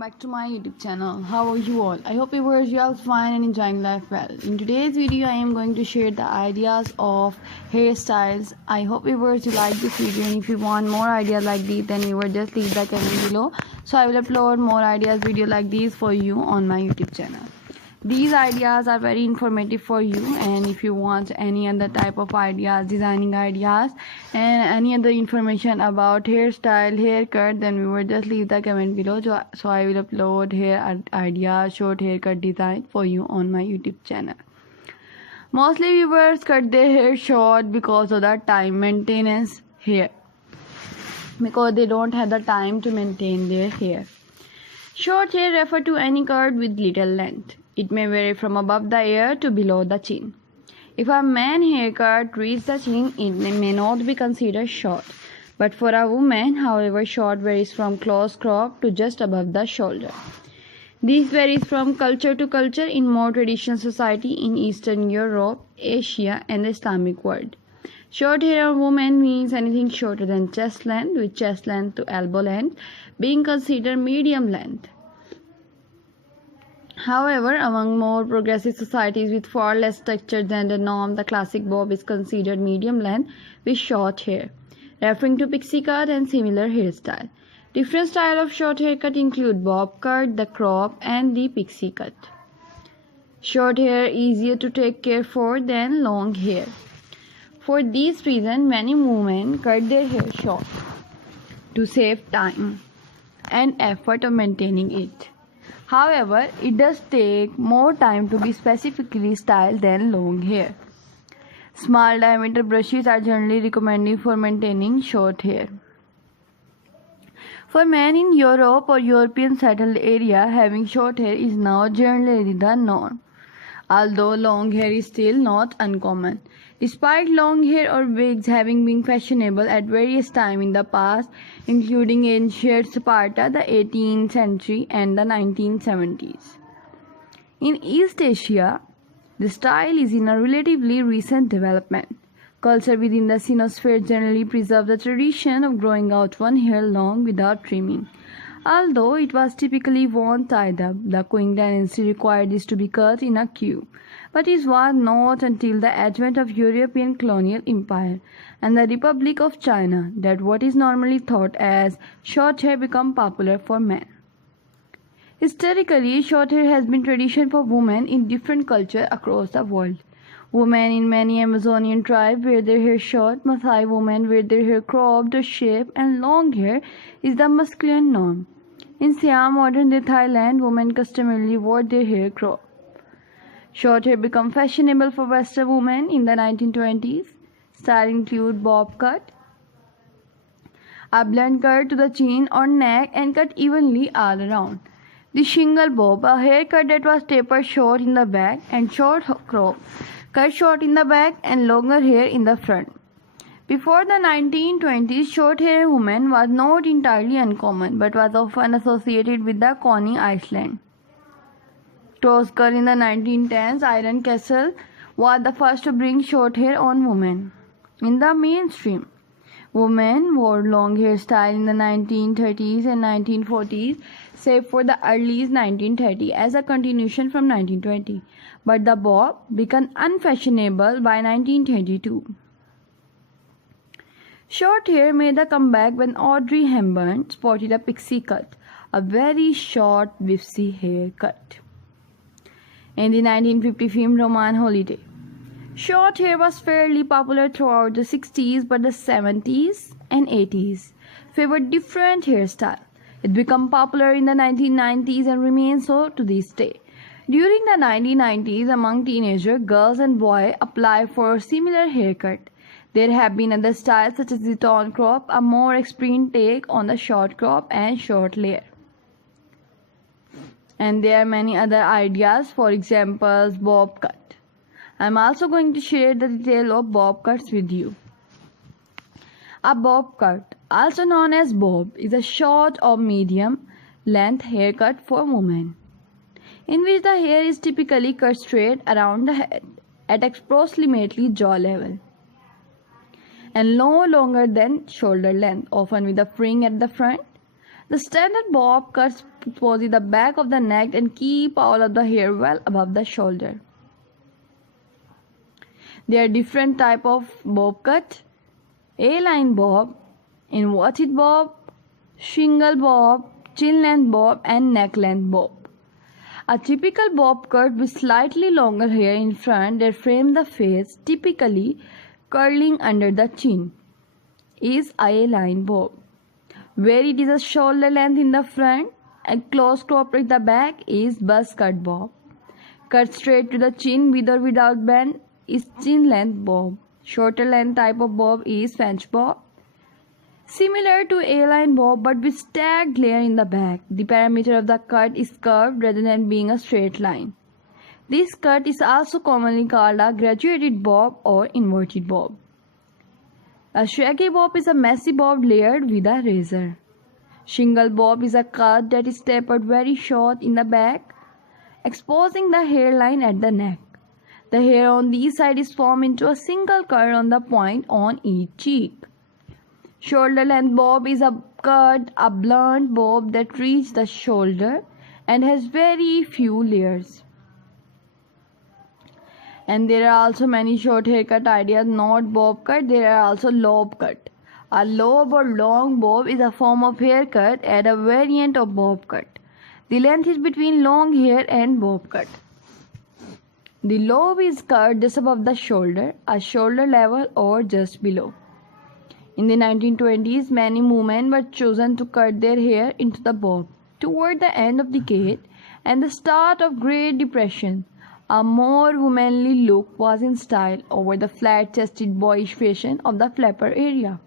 Back to my YouTube channel. How are you all? I hope you all fine and enjoying life well. In today's video, I am going to share the ideas of hairstyles. I hope you like this video, and if you want more ideas like these, then just leave the comment below. So I will upload more ideas video like these for you on my YouTube channel. These ideas are very informative for you, and if you want any other type of ideas, designing ideas, and any other information about hairstyle, haircut, then just leave the comment below. So I will upload hair ideas, short haircut design for you on my YouTube channel. Mostly viewers cut their hair short because of the time maintenance hair, because they don't have the time to maintain their hair. Short hair refer to any cut with little length. It may vary from above the ear to below the chin. If a man haircut reaches the chin, it may not be considered short. But for a woman, however, short varies from close crop to just above the shoulder. This varies from culture to culture in more traditional society in Eastern Europe, Asia, and the Islamic world. Short hair on women means anything shorter than chest length, with chest length to elbow length being considered medium length. However, among more progressive societies with far less structure than the norm, the classic bob is considered medium length with short hair, referring to pixie cut and similar hairstyle. Different styles of short haircut include bob cut, the crop, and the pixie cut. Short hair is easier to take care for than long hair. For this reason, many women cut their hair short to save time and effort of maintaining it. However, it does take more time to be specifically styled than long hair. Small diameter brushes are generally recommended for maintaining short hair. For men in Europe or European settled area, having short hair is now generally the norm, although long hair is still not uncommon. Despite long hair or wigs having been fashionable at various times in the past, including ancient Sparta, the 18th century, and the 1970s. In East Asia, the style is in a relatively recent development. Culture within the Sinosphere generally preserves the tradition of growing out one hair long without trimming. Although it was typically worn tied up, the Qing dynasty required this to be cut in a queue. But it was not until the advent of European colonial empire and the Republic of China that what is normally thought as short hair became popular for men. Historically, short hair has been tradition for women in different cultures across the world. Women in many Amazonian tribes wear their hair short, Maasai women wear their hair cropped or shaved, and long hair is the masculine norm. In Siam, modern-day Thailand, women customarily wore their hair cropped. Short hair became fashionable for Western women in the 1920s. Style include bob cut, a blunt cut to the chin or neck and cut evenly all around. The shingle bob, a haircut that was tapered short in the back and short crop, cut short in the back and longer hair in the front. Before the 1920s, short hair women was not entirely uncommon but was often associated with the Coney Island. Tosker in the 1910s, Iron Castle was the first to bring short hair on women in the mainstream. Women wore long hairstyle in the 1930s and 1940s, save for the early 1930s as a continuation from 1920. But the bob became unfashionable by 1922. Short hair made a comeback when Audrey Hepburn sported a pixie cut, a very short whipsy haircut, in the 1950 film Roman Holiday. Short hair was fairly popular throughout the 60s, but the 70s and 80s favored different hairstyle. It became popular in the 1990s and remains so to this day. During the 1990s, among teenager girls and boys apply for a similar haircut. There have been other styles such as the torn crop, a more extreme take on the short crop and short layer. And there are many other ideas, for example, bob cut. I am also going to share the detail of bob cuts with you. A bob cut, also known as bob, is a short or medium length haircut for women, in which the hair is typically cut straight around the head at approximately jaw level and no longer than shoulder length, often with a fringe at the front. The standard bob cuts exposes the back of the neck and keep all of the hair well above the shoulder. There are different types of bob cut: A-line bob, inverted bob, shingle bob, chin length bob, and neck length bob. A typical bob cut with slightly longer hair in front that frame the face, typically curling under the chin, is A-line bob. Where it is a shoulder length in the front and close crop at the back is buzz cut bob. Cut straight to the chin with or without bend is chin length bob. Shorter length type of bob is French bob. Similar to A-line bob but with stacked layer in the back. The perimeter of the cut is curved rather than being a straight line. This cut is also commonly called a graduated bob or inverted bob. A shaggy bob is a messy bob layered with a razor. Shingle bob is a cut that is tapered very short in the back, exposing the hairline at the neck. The hair on these sides is formed into a single curl on the point on each cheek. Shoulder length bob is a blunt bob that reaches the shoulder and has very few layers. And there are also many short haircut ideas, not bob cut. There are also lob cut. A lob or long bob is a form of haircut and a variant of bob cut. The length is between long hair and bob cut. The lob is cut just above the shoulder, at shoulder level or just below. In the 1920s, many women were chosen to cut their hair into the bob. Toward the end of the decade and the start of Great Depression, a more womanly look was in style over the flat-chested boyish fashion of the flapper era.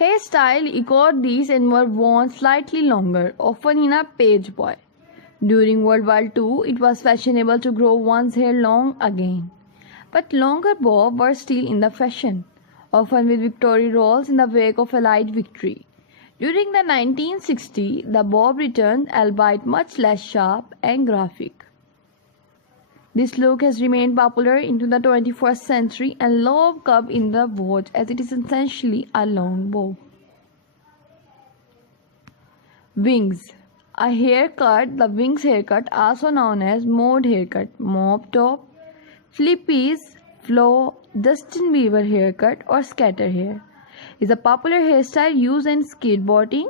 Hairstyle echoed these and were worn slightly longer, often in a page boy. During World War II, it was fashionable to grow one's hair long again. But longer bob were still in the fashion, often with Victoria rolls in the wake of Allied victory. During the 1960s, the bob returned, albeit much less sharp and graphic. This look has remained popular into the 21st century and lob come in the vogue as it is essentially a long bob. Wings. A haircut, the wings haircut, also known as mode haircut, mop top, flippies, flow, Justin Bieber haircut or scatter hair, is a popular hairstyle used in skateboarding,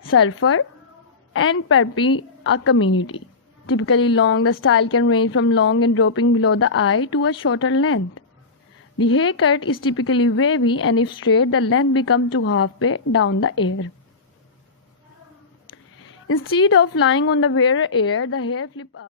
surfer, and preppy a community. Typically long, the style can range from long and dropping below the eye to a shorter length. The haircut is typically wavy, and if straight, the length becomes to halfway down the ear. Instead of lying on the wearer ear, the hair flip up.